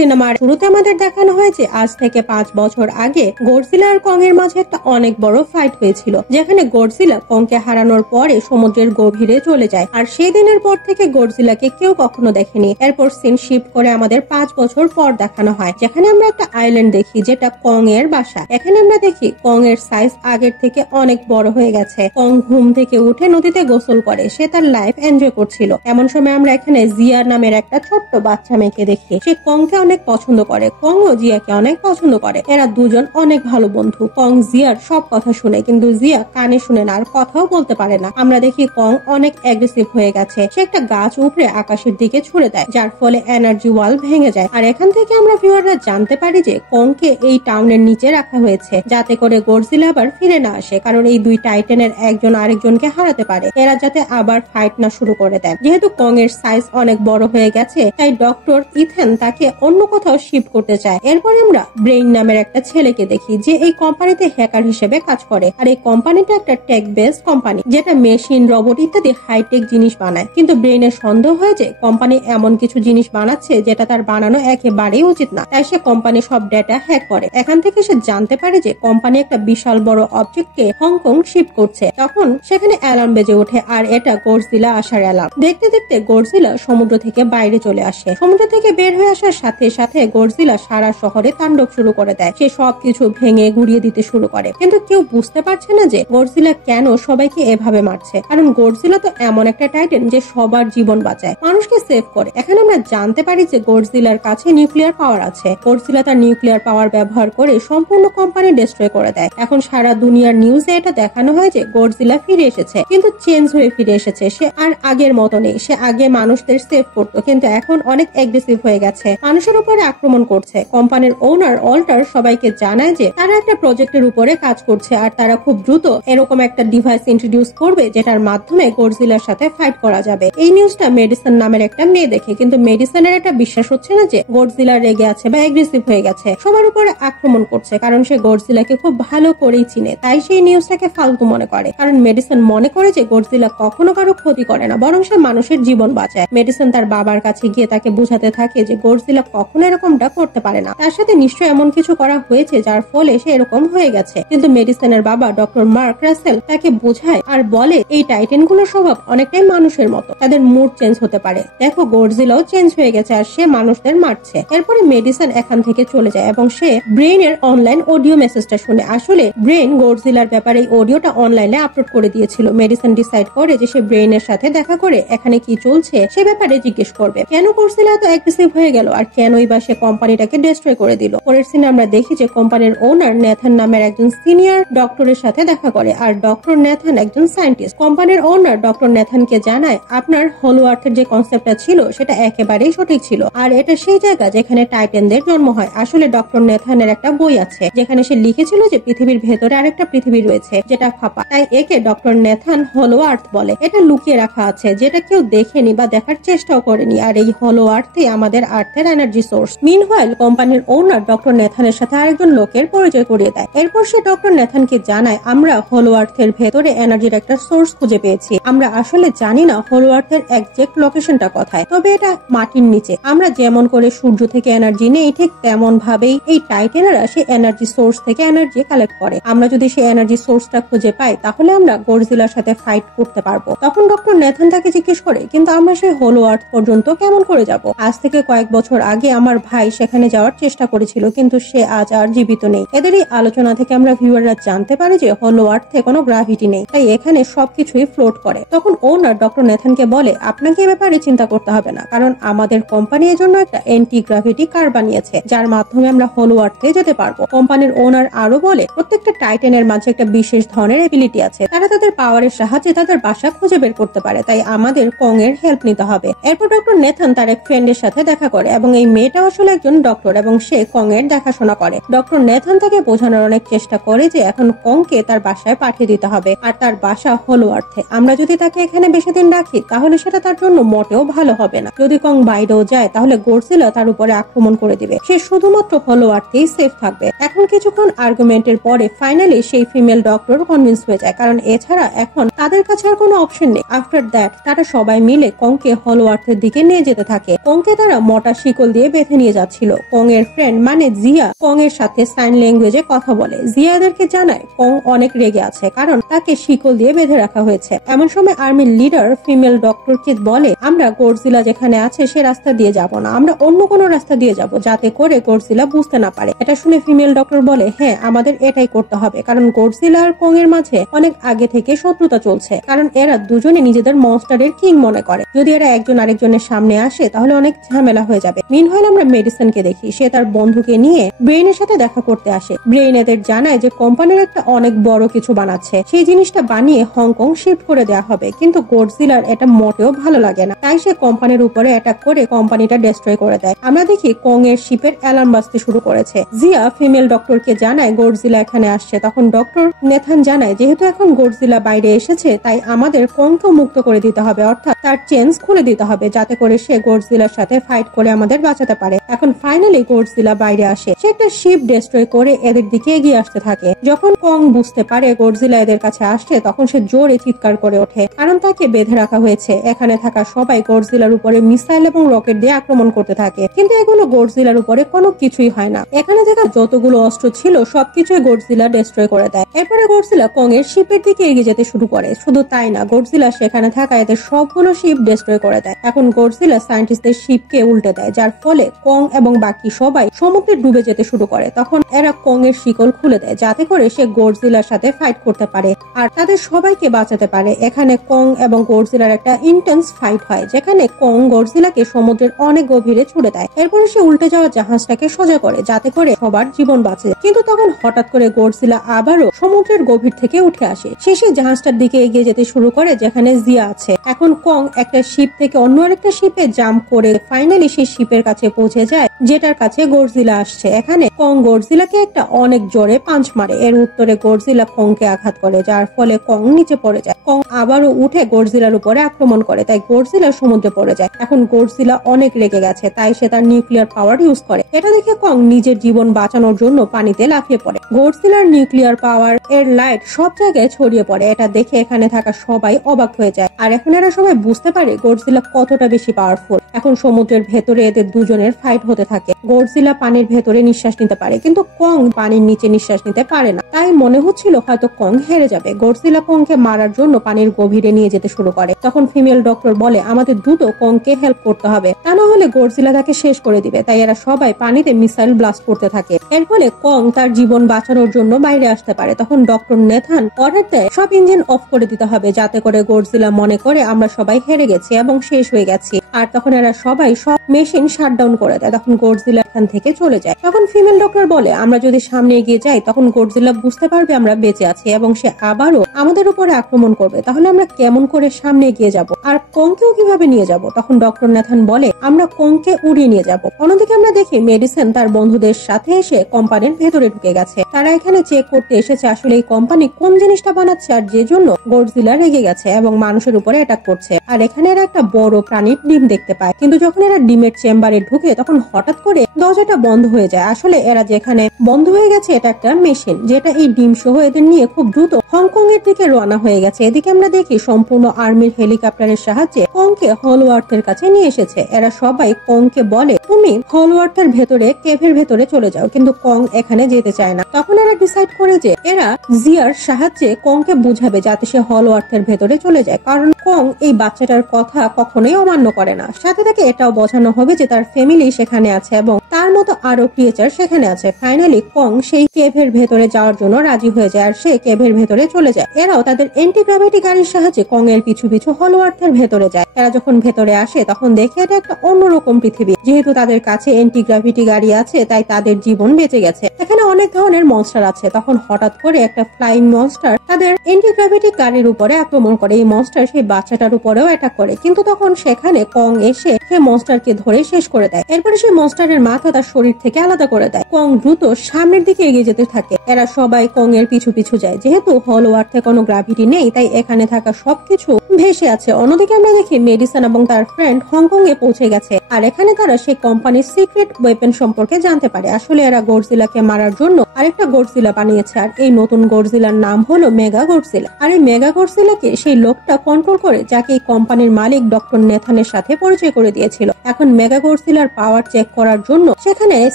সিনেমার শুরুতে আমাদের দেখানো হয়েছে আজ থেকে 5 বছর আগে গডজিলা আর কং এর মাঝে একটা অনেক বড় ফাইট হয়েছিল, যেখানে গডজিলা কংকে হারানোর পরে সমুদ্রের গভীরে চলে যায়। আর সেই দিনের পর থেকে গডজিলাকে কেউ কখনো দেখেনি। এরপর সিন শিফট করে আমাদের 5 বছর পর দেখানো হয়, যেখানে আমরা একটা আইল্যান্ড দেখি যেটা কং এর বাসা। এখানে আমরা দেখি কং এর সাইজ আগের থেকে অনেক বড় হয়ে গেছে। কং ঘুম থেকে উঠে নদীতে গোসল করে, সে তার লাইফ এনজয় করছিল। এমন সময় আমরা এখানে জিয়া নামের একটা ছোট্ট বাচ্চা মেয়েকে দেখি। সে কংকে অনেক পছন্দ করে, কং ও জিয়াকে অনেক পছন্দ করে। এরা দুজন অনেক ভালো বন্ধু। কং জিয়ার সব কথা শুনে, কিন্তু জিয়া কানে শুনে না আর কথাও বলতে পারে না। আমরা দেখি কং অনেক অ্যাগ্রেসিভ হয়ে গেছে। সে একটা গাছ উপরে আকাশের দিকে ছুড়ে দেয়, যার ফলে এনার্জি ওয়াল ভেঙে যায়। আর এখান থেকে আমরা ভিউয়াররা জানতে পারি যে কংকে এই টাউনের নিচে রাখা হয়েছে, যাতে করে গডজিলা আবার ফিরে না আসে, কারণ এই দুই টাইটানের একজন আরেকজনকে হারাতে পারে। এরা যাতে আবার ফাইট না শুরু করে দেয়। যেহেতু কং এর সাইজ অনেক বড় হয়ে গেছে, তাই ডক্টর ইথেন তাকে অন্য কোথাও শিফট করতে চায়। এরপর আমরা ব্রেইন নামের একটা ছেলেকে দেখি, যে এই কোম্পানিতে হ্যাকার হিসেবে কাজ করে। আর এই কোম্পানিটা একটা টেক বেসড কোম্পানি, যেটা মেশিন, রোবট ইত্যাদি হাইটেক জিনিস বানায়। কিন্তু ব্রেইনের সন্দেহ হয় যে কোম্পানি এমন কিছু জিনিস বানাচ্ছে যেটা তার বানানো একেবারেই উচিত না, তাই সে কোম্পানি সব ডেটা হ্যাক করে। এখান থেকে সে জানতে পারে যে কোম্পানি একটা বিশাল বড় অবজেক্টকে হংকং শিফট করছে। তখন সেখানে অ্যালার্ম বেজে ওঠে, আর এটা গডজিলা আসার অ্যালার্ম। দেখতে দেখতে গডজিলা সমুদ্র থেকে বাইরে চলে আসে। সমুদ্র থেকে বের হয়ে আসার সাথে সাথে গডজিলা সারা শহরে তাণ্ডব শুরু করে দেয়। সে সবকিছু ভেঙে গুড়িয়ে দিতে শুরু করে। কিন্তু কেউ বুঝতে পারছে না যে গডজিলা কেন সবাইকে এভাবে মারছে, কারণ গডজিলা তো এমন একটা টাইটান যে সবার জীবন বাঁচায়, মানুষকে সেভ করে। এখানে আমরা জানতে পারি যে গডজিলার কাছে নিউক্লিয়ার পাওয়ার আছে। গডজিলা তার নিউক্লিয়ার পাওয়ার ব্যবহার করে সম্পূর্ণ কোম্পানি ডিস্ট্রয় করে দেয়। এখন সারা দুনিয়ার নিউজে এটা দেখানো হয় যে গডজিলা ফিরে এসেছে, কিন্তু চেঞ্জ হয়ে ফিরে এসেছে। সে আর আগের মতো নেই। সে আগে মানুষদের সেভ করতো, কিন্তু এখন অনেক অ্যাগ্রেসিভ হয়ে গেছে, মানুষের উপরে আক্রমণ করছে। কোম্পানির ওনার অল্টার সবাইকে জানায় যে তারা একটা প্রজেক্টের উপরে কাজ করছে, আর তারা খুব দ্রুত এরকম একটা ডিভাইস ইন্ট্রোডিউস করবে যেটার মাধ্যমে গডজিলার সাথে ফাইট করা যাবে। এই নিউজটা মেডিসন নামের একটা মেয়ে দেখে, কিন্তু মেডিসনের এটা বিশ্বাস হচ্ছে না যে গডজিলা রেগে আছে বা অ্যাগ্রেসিভ হয়ে গেছে, সবার উপরে আক্রমণ করছে, কারণ সে গডজিলাকে খুব ভালো করেই চিনে। তাই সেই নিউজটাকে ফালতু মনে করে, কারণ মেডিসন মনে করে যে গডজিলা কখনো কারো ক্ষতি করে না, বরং সে মানুষের জীবন বাঁচায়। মেডিসন তার বাবার কাছে গিয়ে তাকে বোঝাতে থাকে যে গডজিলা কখনো এরকমটা করতে পারে না, তার সাথে নিশ্চয়ই এমন কিছু করা হয়েছে যার ফলে সে এরকম হয়ে গেছে। কিন্তু মেডিসনের বাবা ডক্টর মার্ক রাসেল তাকে বোঝায় আর বলে এই টাইটান গুলোর স্বভাব অনেকটাই মানুষের মতো, তাদের মুড চেঞ্জ হতে পারে। দেখো গডজিলাও চেঞ্জ হয়ে গেছে আর সে মানুষদের মারছে। এরপরে মেডিসন এখান থেকে চলে যায় এবং সে ব্রেইনের অনলাইন অডিও মেসেজটা শুনে। আসলে ব্রেইন গডজিলার ব্যাপারে এই অডিওটা অনলাইনে আপলোড করে দিয়েছিল। মেডিসন ডিসাইড করে যে সে ব্রেইনের সাথে দেখা করে এখানে কি চলছে সে ব্যাপারে জিজ্ঞেস করবে। কেন গডজিলা এত অ্যাগ্রেসিভ হয়ে গেল আর কেনই বা সে কোম্পানিটাকে ডিস্ট্রয় করে দিল। পরের সিনে আমরা দেখি যে কোম্পানির ওনার নেথান নামের একজন সিনিয়র ডক্টরের সাথে দেখা করে, আর ডক্টর নেথান একজন সায়েন্টিস্ট। কোম্পানির ওনার ডক্টর নেথানকে জানায় আপনার হলো আর্থের যে কনসেপ্টটা ছিল সেটা একেবারেই সঠিক ছিল, আর এটা সেই জায়গা যেখানে টাইটানদের জন্ম হয়। আসলে ডক্টর নেথানের একটা বই আছে যেখানে সে লিখেছিল যে পৃথিবীর ভেতরে আরেকটা পৃথিবী রয়েছে যেটা ফাঁপা, তাই একে ডক্টর নেথান হলো আর্থ বলে। এটা লুকিয়ে রাখা আছে যেটা কেউ দেখেনি বা দেখার চেষ্টাও করেনি, আর এই হলো আর্থে আমাদের আর্থের এনার্জি সোর্স। মিনহোয়াইল কোম্পানির ওনার ডক্টর নেথানের সাথে আরেকজন লোকের পরিচয় করিয়ে দেয়। এরপর সে ডক্টর নেথানকে জানায় আমরা হলো আর্থের ভেতরে এনার্জির একটা সোর্স খুঁজে পেয়েছি। আমরা আসলে জানি না হলো আর্থের এক্সাক্ট লোকেশনটা কোথায়, তবে এটা মাটির নিচে। আমরা যেমন করে সূর্য থেকে এনার্জি নেই, ঠিক তেমন ভাবেই এই টাইটানেরা সে এনার্জি সোর্স থেকে এনার্জি কালেক্ট করে। আমরা যদি সেই এনার্জি সোর্সটা খুঁজে পাই তাহলে আমরা গডজিলার সাথে ফাইট করতে পারবো। তখন ডক্টর নেথান তাকে জিজ্ঞেস করে কিন্তু আমরা সেই হলো আর্থ পর্যন্ত কেমন করে যাব? আজ থেকে কয়েক বছর আগে আমার ভাই সেখানে যাওয়ার চেষ্টা করেছিল, কিন্তু সে আজ আর জীবিত নেই। এদের এই আলোচনা থেকে আমরা ভিউয়াররা জানতে পারি যে হলো আর্থে কোনো গ্রাভিটি নেই, তাই এখানে সবকিছুই ফ্লোট করে। তখন ওনার ডক্টর নেথানকে বলে আপনাকে এ ব্যাপারে চিন্তা করতে হবে না, কারণ আমাদের কোম্পানি এর জন্য একটা অ্যান্টি গ্রাভিটি কার বানিয়েছে যার মাধ্যমে আমরা হলো আর্থে যেতে পারবো। কোম্পানির ওনার আরো বলে প্রত্যেকটা টাইটানের মাঝে একটা বিশেষ ধরনের এবিলিটি আছে, তারা তাদের পাওয়ারের সাহায্যে তাদের বাসা খুঁজে বের করতে পারে, তাই আমাদের কং এর হেল্প নিতে হবে। এরপর ডক্টর নেথান তার এক ফ্রেন্ডের সাথে দেখা করে এবং এই মেয়েটা আসলে একজন ডক্টর এবং সে কং এর দেখাশোনা করে। ডক্টর নেথান তাকে বোঝানোর অনেক চেষ্টা করে যে এখন কংকে তার বাসায় পাঠিয়ে দিতে হবে, আর তার বাসা হলো আর্থে। আমরা যদি তাকে এখানে বেশি দিন রাখি তাহলে সেটা তার জন্য মোটেও ভালো হবে না। যদি কং বাইরেও যায় তাহলে গডজিলা তার উপরে আক্রমণ করে দিবে, সে শুধুমাত্র হলো আর্থেই সেফ থাকবে। এখন কিছুক্ষণ আর্গুমেন্টের পরে ফাইনালি সেই ফিমেল ডক্টর কনভিন্স হয়ে যায়, কারণ এছাড়া এখন তাদের কাছে আর কোনো অপশন নেই। আফটার দ্যাট তারা সবাই মিলে কংকে হলো আর্থের দিকে নিয়ে যেতে থাকে। কংকে তারা মোটা শিকল দিয়ে বেঁধে নিয়ে যাচ্ছিল। কং এর ফ্রেন্ড মানে জিয়া কং এর সাথে সাইন ল্যাঙ্গুয়েজে কথা বলে। জিয়া এদেরকে জানায় কং অনেক রেগে আছে, কারণ তাকে শিকল দিয়ে বেঁধে রাখা হয়েছে। এমন সময় আর্মির লিডার ফিমেল ডক্টরকে বলে, আমরা গডজিলা যেখানে আছে সে রাস্তা দিয়ে যাব না, আমরা অন্য কোনো রাস্তা দিয়ে যাব, যাতে করে গডজিলা বুঝতে না পারে। এটা শুনে ফিমেল ডক্টর বলে, হ্যাঁ আমাদের এটাই করতে হবে, কারণ গডজিলা আর কং এর মাঝে অনেক আগে থেকে শত্রুতা চলছে, কারণ এরা দুজনে নিজেদের মনস্টারের কিং মনে করে। যদি এরা একজন আরেকজনের সামনে আসে তাহলে অনেক ঝামেলা হয়ে যাবে। মিনহোয়াইল আমরা মেডিসিনকে দেখি, সে তার বন্ধুকে নিয়ে ব্রেইনের সাথে দেখা করতে আসে। ব্রেইন এদের জানায় যে কোম্পানির একটা অনেক বড় কিছু বানাচ্ছে, সেই জিনিসটা বানিয়ে হংকং শিফট করে দেওয়া হবে, কিন্তু গডজিলার এটা মোটেও ভালো লাগে না, তাই সে কোম্পানির উপরে অ্যাটাক করে কোম্পানিটা ডিস্ট্রয় করে দেয়। আমরা দেখি কং এর শিপের অ্যালার্ম বাজতে শুরু করেছে। জিয়া ফিমেল ডক্টরকে জানায় গডজিলা এখানে আসছে। তখন ডক্টর নেথান জানায়, যেহেতু এখন গডজিলা বাইরে এসেছে তাই আমাদের কংকে মুক্ত করে দিতে হবে, অর্থাৎ তার চেঞ্জ খুলে দিতে হবে, যাতে করে সে গডজিলার সাথে ফাইট করে আমাদের বাঁচাতে পারে। এখন ফাইনালি গডজিলা বাইরে আসে, সে একটা শিপ ডিস্ট্রয় করে এদের দিকে এগিয়ে আসতে থাকে। যখন কং বুঝতে পারে গডজিলা এদের কাছে আসছে তখন সে জোরে চিৎকার করে ওঠে, কারণ তাকে বেঁধে রাখা হয়েছে। এখানে থাকা সবাই গডজিলার উপরে মিসাইল এবং রকেট দিয়ে আক্রমণ করতে থাকে, কিন্তু এগুলো গডজিলার উপরে কোনো কিছুই হয় না। এখানে থাকা যতগুলো অস্ত্র ছিল সবকিছুই গডজিলা ডিস্ট্রয় করে দেয়। এরপরে গডজিলা কং এর শিপের দিকে এগিয়ে যেতে শুরু করে। শুধু তাই না, গডজিলা সেখানে থাকা এদের সবগুলো শিপ ডিস্ট্রয় করে দেয়। এখন গডজিলা সায়েন্টিস্টদের শিপকে উল্টে দেয়, যার ফলে কং এবং বাকি সবাই সমুদ্রে ডুবে যেতে শুরু করে। তখন এরা কং এর শিকল খুলে দেয়, যাতে করে সে গডজিলার সাথে ফাইট করতে পারে আর তাদের সবাইকে বাঁচাতে পারে। এখানে কং এবং গডজিলার একটা ইন্টেন্স ফাইট হয়, যেখানে কং গডজিলাকে সমুদ্রের অনেক গভীরে ছুড়ে দেয়। এরপরে সে উল্টে যাওয়া জাহাজটাকে সোজা করে, যাতে করে সবার জীবন বাঁচে। কিন্তু তখন হঠাৎ করে গডজিলা আবারও সমুদ্রের গভীর থেকে উঠে আসে। সে জাহাজটার দিকে এগিয়ে যেতে শুরু করে যেখানে জিয়া আছে। এখন কং একটা শিপ থেকে অন্য আরেকটা শিপে জাম্প করে ফাইনালি সেই শিপের কাছে পৌঁছে যায়, যেটার কাছে গডজিলা আসছে। এখানে কং গডজিলাকে একটা অনেক জোরে পাঞ্চ মারে। এর উত্তরে গডজিলা কংকে আঘাত করে, যার ফলে কং নিচে পড়ে যায়। কং আবারও উঠে গডজিলার উপরে আক্রমণ করে, তাই গডজিলা সমুদ্রে পড়ে যায়। এখন গডজিলা অনেক রেগে গেছে, তাই সে তার নিউক্লিয়ার পাওয়ার ইউজ করে। এটা দেখে কং নিজের জীবন বাঁচানোর জন্য পানিতে লাফিয়ে পড়ে। গডজিলার নিউক্লিয়ার পাওয়ার এর লাইট সব জায়গায় ছড়িয়ে পড়ে। এটা দেখে এখানে থাকা সবাই অবাক হয়ে যায়, আর এখন এরা সবাই বুঝতে পারে গডজিলা কতটা বেশি পাওয়ারফুল। এখন সমুদ্রের ভেতরে এদের দুজনের ফাইট হতে থাকে। গডজিলা পানির ভেতরে নিঃশ্বাস নিতে পারে, কিন্তু কং পানির নিচে নিঃশ্বাস নিতে পারে না, তাই মনে হচ্ছিল হয়তো কং হেরে যাবে। গডজিলা কংকে মারার জন্য পানির গভীরে নিয়ে যেতে শুরু করে। তখন ফিমেল ডক্টর বলে, আমাদের দ্রুত কংকে হেল্প করতে হবে, তা না হলে গডজিলা তাকে শেষ করে দিবে। তাই এরা সবাই পানিতে মিসাইল ব্লাস্ট করতে থাকে। এর ফলে কং তার জীবন বাঁচানোর জন্য বাইরে আসতে পারে। তখন ডক্টর নেথান অর্ডার দেয় সব ইঞ্জিন অফ করে দিতে হবে, যাতে করে গডজিলা মনে করে আমরা সবাই হেরে গেছি এবং শেষ হয়ে গেছি। আর তখন এরা সবাই সব মেশিন শাটডাউন করে দেয়। তখন গডজিলা এখান থেকে চলে যায়। তখন ফিমেল ডক্টর বলে, আমরা যদি সামনে এগিয়ে যাই তখন গডজিলা বুঝতে পারবে আমরা বেঁচে আছি এবং সে আবারও আমাদের উপরে আক্রমণ করবে। তাহলে আমরা কেমন করে সামনে এগিয়ে যাব আর কংকেও কিভাবে নিয়ে যাব? তখন ডক্টর নেথান বলে, আমরা কংকে উড়িয়ে নিয়ে যাব। অন্যদিকে আমরা দেখি মেডিসিন তার বন্ধুদের সাথে এসে কোম্পানির ভেতরে ঢুকে গেছে। তারা এখানে চেক করতে এসেছে আসলে এই কোম্পানি কোন জিনিসটা বানাচ্ছে আর যে জন্য গডজিলা রেগে গেছে এবং মানুষের উপরে অ্যাটাক করছে। আর এখানে এরা একটা বড় প্রাণীর ডিম দেখতে পায়, কিন্তু যখন এরা ডিমের চেম্বারে ঢুকে তখন হঠাৎ করে দরজাটা বন্ধ হয়ে যায়। আসলে এরা যেখানে বন্ধ হয়ে গেছে এটা একটা মেশিন, যেটা এই ডিম সহ এদের নিয়ে খুব দ্রুত হংকং এর দিকে রওনা হয়ে গেছে। এদিকে আমরা দেখি সম্পূর্ণ আর্মির হেলিকপ্টারের সাহায্যে কংকে হলওয়ার্থের কাছে নিয়ে এসেছে। এরা সবাই কংকে বলে, তুমি হলওয়ার্থের ভেতরে কেভের ভেতরে চলে যাও, কিন্তু কং এখানে যেতে চায় না। তখন এরা ডিসাইড করে যে এরা জিয়ার সাহায্যে কংকে বুঝাবে যাতে সে হলওয়ার্থের ভেতরে চলে যায়, কারণ কং এই বাচ্চাটার কথা কখনোই অমান্য করে না। সাথে তাকে এটাও বোঝানো হবে যে তার ফ্যামিলি সেখানে আছে এবং তার মতো আরো ক্রিয়েচার সেখানে আছে। ফাইনালি কং সেই কেভের ভেতরে যাওয়ার জন্য রাজি হয়ে যায় আর সে কেভের ভেতরে চলে যায়। এরাও তাদের এন্টি গ্র্যাভিটি গাড়ির সাহায্যে কং এর পিছু পিছু হলওয়ার্থের ভেতরে যায়। এরা যখন ভেতরে আসে তখন দেখে এটা একটা অন্যরকম পৃথিবী। যেহেতু তাদের কাছে এন্টি গ্র্যাভিটি গাড়ি আছে তাই তাদের জীবন বেঁচে গেছে। এখানে অনেক ধরনের মনস্টার আছে। তখন হঠাৎ করে একটা ফ্লাইং মনস্টার তাদের এন্টি গ্র্যাভিটি গাড়ির উপরে আক্রমণ করে। এই মনস্টার সেই বাচ্চাটার উপরেও অ্যাটাক করে, কিন্তু তখন সেখানে কং এসে সেই মনস্টারকে ধরে শেষ করে দেয়। এরপরে সেই মনস্টারের মাথা তার শরীর থেকে আলাদা করে দেয়। কং দ্রুত সামনের দিকে এগিয়ে যেতে থাকে। এরা সবাই কং এর পিছু পিছু যায়। যেহেতু হলওয়ার্থে কোনো গ্র্যাভিটি নেই তাই এখানে থাকা সবকিছু ভেসে আছে। অন্যদিকে আমরা দেখি মেডিসন এবং তার ফ্রেন্ড হংকং এ পৌঁছে গেছে আর এখানে তারা সেই কোম্পানির সিক্রেট ওয়েপন সম্পর্কে জানতে পারে। আসলে এরা গডজিলাকে মারার জন্য আরেকটা গডজিলা বানিয়েছে আর এই নতুন গডজিলার নাম হলো মেগা গডজিলা। আর এই মেগা গডজিলাকে সেই লোকটা কন্ট্রোল করে, যাকে এই কোম্পানির মালিক ডক্টর নেথানের সাথে পরিচয় করে দিয়েছিল। এখন মেগা গডজিলার পাওয়ার চেক করার জন্য সেখানে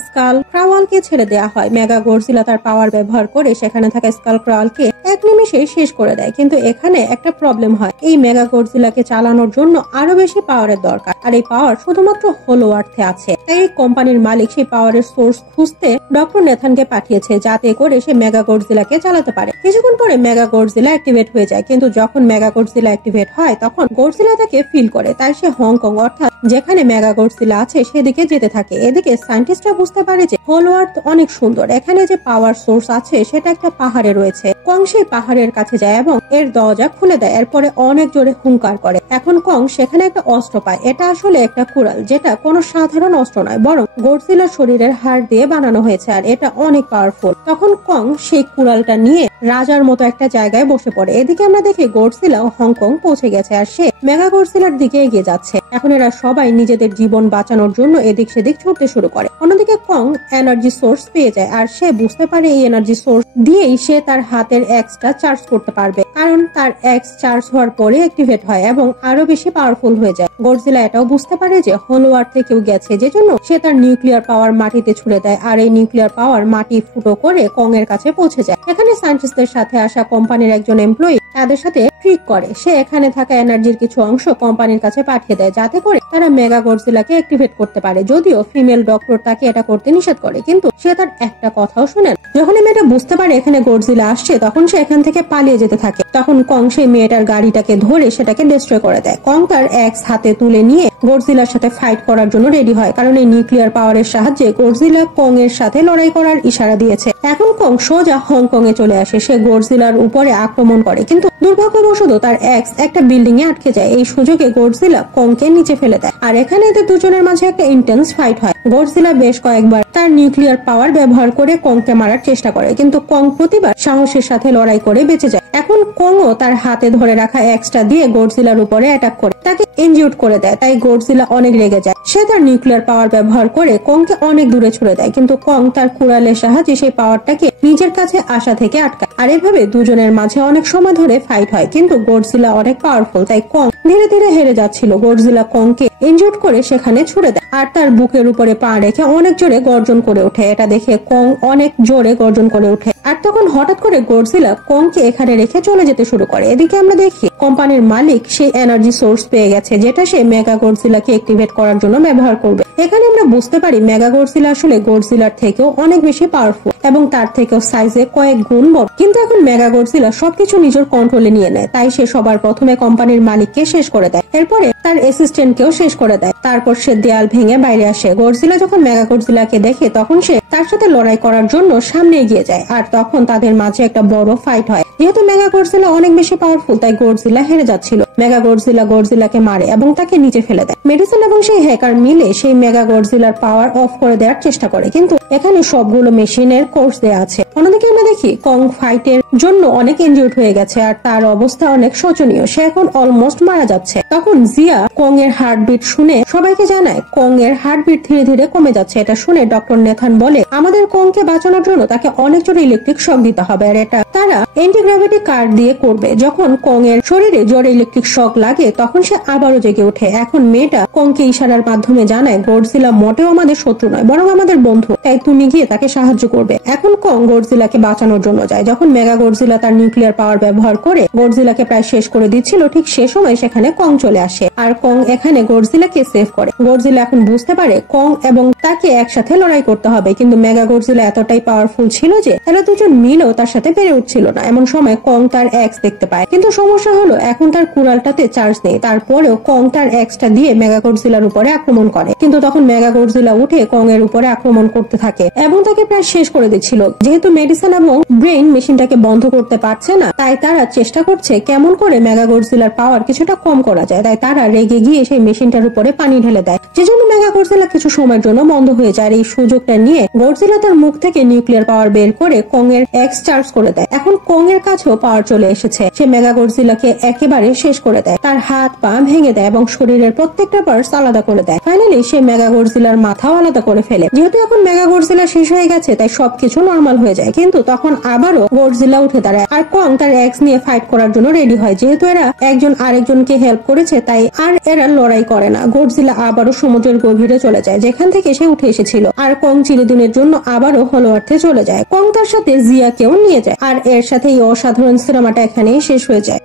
স্কাল ক্রাওয়ালকে ছেড়ে দেওয়া হয়। মেগা গডজিলা তার পাওয়ার ব্যবহার করে সেখানে থাকা স্কাল ক্রাওয়ালকে এক নিমেষে শেষ করে দেয়। কিন্তু এখানে একটা প্রবলেম হয়, এই মেগা গডজিলাকে চালানোর জন্য আরো বেশি পাওয়ারের দরকার, আর এই পাওয়ার শুধুমাত্র হলো আর্থে আছে। তাই এই কোম্পানির মালিক সেই পাওয়ারের সোর্স খুঁজতে ডক্টর নেথানকে পাঠিয়েছে, যাতে করে সে মেগা গডজিলাকে চালাতে পারে। কিছুক্ষণ পরে মেগা গডজিলা অ্যাক্টিভেট হয়ে যায়, কিন্তু যখন মেগা গডজিলা অ্যাক্টিভেট হয় তখন গডজিলা তাকে ফিল করে। তাই সে হংকং অর্থাৎ যেখানে মেগা গডজিলা আছে সেদিকে যেতে থাকে। এদিকে সায়েন্টিস্টরা বুঝতে পারে যে হোলো আর্থ অনেক সুন্দর, এখানে যে পাওয়ার সোর্স আছে সেটা একটা পাহাড়ে রয়েছে। কং সেই পাহাড়ের কাছে যায় এবং এর দরজা খুলে দেয়, এরপরে অনেক জোরে হুঙ্কার করে। এখন কং সেখানে একটা অস্ত্র পায়, এটা আসলে একটা কুড়াল, যেটা কোনো সাধারণ অস্ত্র নয়, বরং গডজিলার শরীরের হাড় দিয়ে বানানো হয়েছে, আর এটা অনেক পাওয়ারফুল। তখন কং সেই কুড়ালটা নিয়ে রাজার মতো একটা জায়গায় বসে পড়ে। এদিকে আমরা দেখি গডজিলা হংকং পৌঁছে গেছে, আর সে মেগা গডজিলার দিকে এগিয়ে যাচ্ছে। এখন এরা সবাই নিজেদের জীবন বাঁচানোর জন্য এদিক সেদিক ছুটতে শুরু করে। অন্যদিকে কং এনার্জি সোর্স পেয়ে যায়, আর সে বুঝতে পারে এই এনার্জি সোর্স দিয়েই সে তার হাতের এক্সটা চার্জ করতে পারবে, কারণ তার এক্স চার্জ হওয়ার পরে অ্যাক্টিভেট হয় এবং আরো বেশি পাওয়ারফুল হয়ে যায়। গডজিলা এটাও বুঝতে পারে যে হোলো আর্থে কেউ গেছে, যে জন্য সে তার নিউক্লিয়ার পাওয়ার মাটিতে ছুড়ে দেয়, আর এই নিউক্লিয়ার পাওয়ার মাটি ফুটো করে কং এর কাছে পৌঁছে যায়। এখানে সায়েন্টিস্টদের সাথে আসা কোম্পানির একজন এমপ্লয়ি তাদের সাথে ট্রিক করে, সে এখানে থাকা এনার্জির কিছু অংশ কোম্পানির কাছে পাঠিয়ে দেয়, যাতে করে তারা মেগা গডজিলাকে অ্যাক্টিভেট করতে পারে। যদিও ফিমেল ডক্টর তাকে এটা করতে নিষেধ করে, কিন্তু সে তার একটা কথাও শুনে না। যখন মেয়েটা বুঝতে পারে এখানে গডজিলা আসছে, তখন সে এখান থেকে পালিয়ে যেতে থাকে। তখন কং সেই মেয়েটার গাড়িটাকে ধরে সেটাকে ডিস্ট্রয় করে দেয়। কং তার এক্স হাতে তুলে নিয়ে গডজিলার সাথে ফাইট করার জন্য রেডি হয়, কারণ এই নিউক্লিয়ার পাওয়ারের সাহায্যে গডজিলা কং এর সাথে লড়াই করার ইশারা দিয়েছে। এখন কং সোজা হংকং এ চলে আসে, সে গডজিলার উপরে আক্রমণ করে, কিন্তু দুর্ভাগ্যবশত তার এক্স একটা বিল্ডিং এ আটকে যায়। এই সুযোগে গডজিলা কংকে নিচে ফেলে দেয়, আর এখানে এদের দুজনের মাঝে একটা ইন্টেন্স ফাইট হয়। গডজিলা বেশ কয়েকবার তার নিউক্লিয়ার পাওয়ার ব্যবহার করে কংকে মারার চেষ্টা করে, কিন্তু কং প্রতিবার সাহসের সাথে লড়াই করে বেঁচে যায়। এখন কংও তার হাতে ধরে রাখা এক্সটা দিয়ে গডজিলার উপরে অ্যাটাক করে তাকে ইনজিউর করে দেয়। তাই গডজিলা অনেক রেগে যায়, সে তার নিউক্লিয়ার পাওয়ার ব্যবহার করে কংকে অনেক দূরে ছুড়ে দেয়, কিন্তু কং তার কুড়ালের সাহায্যে সেই পাওয়ারটাকে নিজের কাছে আসা থেকে আটকায়। আর এভাবে দুজনের মাঝে অনেক সময় ধরে ফাইট হয়, কিন্তু গডজিলা অনেক পাওয়ারফুল, তাই কং ধীরে ধীরে হেরে যাচ্ছিল। গডজিলা কংকে ইনজিউর করে সেখানে ছুড়ে দেয়, আর তার বুকের উপরে পা রেখে অনেক জোরে গর্জন করে ওঠে। এটা দেখে কং অনেক জোরে গর্জন করে ওঠে, আর তখন হঠাৎ করে গডজিলা কংকে এখানে রেখে চলে যেতে শুরু করে। এদিকে আমরা দেখি কোম্পানির মালিক সেই এনার্জি সোর্স পেয়ে গেছে, যেটা সে মেগা গডজিলাকে অ্যাক্টিভেট করার জন্য ব্যবহার করবে। এখানে আমরা বুঝতে পারি মেগা গডজিলা আসলে গডজিলার থেকেও অনেক বেশি পাওয়ারফুল এবং তার থেকেও সাইজে কয়েক গুণ বড়। কিন্তু এখন মেগা গডজিলা সবকিছু নিজের কন্ট্রোলে নিয়ে নেয়, তাই সে সবার প্রথমে কোম্পানির মালিককে শেষ করে দেয়, এরপরে তার অ্যাসিস্ট্যান্টকেও শেষ করে দেয়। তারপর সে দেয়াল ভেঙে বাইরে আসে। গডজিলা যখন মেগা গডজিলাকে দেখে তখন সে তার সাথে লড়াই করার জন্য সামনে এগিয়ে যায়, আর তখন তাদের মাঝে একটা বড় ফাইট হয়। যেহেতু মেগা গডজিলা অনেক বেশি পাওয়ারফুল, তাই গডজিলা হেরে যাচ্ছিল। মেগা গডজিলাকে মারে এবং তাকে নিচে ফেলে দেয়। মেডিসিন এবং সেই হ্যাকার মিলে সেই মেগা গডজিলার পাওয়ার অফ করে দেওয়ার চেষ্টা করে, কিন্তু এখানে সবগুলো মেশিনের কোর্স দেয়া আছে। অন্যদিকে আমরা দেখি কং ফাইটের জন্য অনেক ইনজিউরড হয়ে গেছে, আর তার অবস্থা অনেক শোচনীয়, সে এখন অলমোস্ট মারা যাচ্ছে। তখন জিয়া কং এর হার্টবিট শুনে সবাইকে জানায় কং এর হার্টবিট ধীরে ধীরে কমে যাচ্ছে। এটা শুনে ডক্টর নেথান বলে আমাদের কংকে বাঁচানোর জন্য তাকে অনেক জোরে ইলেকট্রিক শক দিতে হবে, আর এটা তারা অ্যান্টিগ্রাভিটি কার্ড দিয়ে করবে। যখন কং এর শরীরে জোরে ইলেকট্রিক শক লাগে তখন সে আবারও জেগে ওঠে। এখন মেয়েটা কংকে ইশারার মাধ্যমে জানায় গডজিলা মোটেও আমাদের শত্রু নয়, বরং আমাদের বন্ধু, তাই তুমি গিয়ে তাকে সাহায্য করবে। এখন কং গডজিলাকে বাঁচানোর জন্য যায়। যখন মেগা গডজিলা তার নিউক্লিয়ার পাওয়ার ব্যবহার করে গডজিলাকে প্রায় শেষ করে দিচ্ছিল, ঠিক সে সময় সেখানে কং চলে আসে, আর কং এখানে গডজিলাকে সেভ করে। গডজিলা এখন বুঝতে পারে কং এবং তাকে একসাথে লড়াই করতে হবে, কিন্তু মেগা গডজিলা এতটাই পাওয়ারফুল ছিল যে তারা দুজন মিলেও তার সাথে পেরে উঠছিল না। এমন সময় কং তার এক্স দেখতে পায়, কিন্তু সমস্যা হলো এখন তার কুড়ালটাতে চার্জ নেই। তারপরেও কং তার এক্সটা দিয়ে মেগা গডজিলার উপরে আক্রমণ করে, কিন্তু তখন মেগা গডজিলা উঠে কং এর উপরে আক্রমণ করতে থাকে এবং তাকে প্রায় শেষ করে দিচ্ছিল। যেহেতু মেডিসিন এবং ব্রেইন মেশিনটাকে বন্ধ করতে পারছে না, তাই তারা চেষ্টা করছে কেমন করে মেগা গডজিলার পাওয়ার কিছুটা কম করা যায়। তাই তারা রেগে গিয়ে সেই মেশিনটার উপরে পানি ঢেলে দেয়, যেজন্য মেগা গডজিলা কিছু সময়ের জন্য বন্ধ হয়ে যায়। এই সুযোগটা নিয়ে গডজিলা তার মুখ থেকে নিউক্লিয়ার পাওয়ার বের করে কং এর এক্স চার্জ করে দেয়। এখন কং এর কাছেও পাওয়ার চলে এসেছে। সে মেগা গডজিলাকে একেবারে শেষ করে দেয়, তার হাত পা ভেঙে দেয় এবং শরীরের প্রত্যেকটা পার্টস আলাদা করে দেয়। ফাইনালি সে মেগা গডজিলার মাথাও আলাদা করে ফেলে। যেহেতু এখন মেগা গডজিলা শেষ হয়ে গেছে তাই সবকিছু নর্মাল হয়ে যায়, কিন্তু তখন আবারও গডজিলা উঠে দাঁড়ায় আর কং তার এক্স নিয়ে ফাইট করার জন্য রেডি হয়। যেহেতু এরা একজন আরেকজনকে হেল্প করেছে তাই আর এরা লড়াই করে না। গডজিলা আবারও সমুদ্রের গভীরে চলে যায় যেখান থেকে সে উঠে এসেছিল, আর কং চিরদিনের জন্য আবারও হলো আর্থে চলে যায়। কং তার সাথে জিয়াকেও নিয়ে যায়, আর এর সাথে এই অসাধারণ সিনেমাটা এখানেই শেষ হয়ে যায়।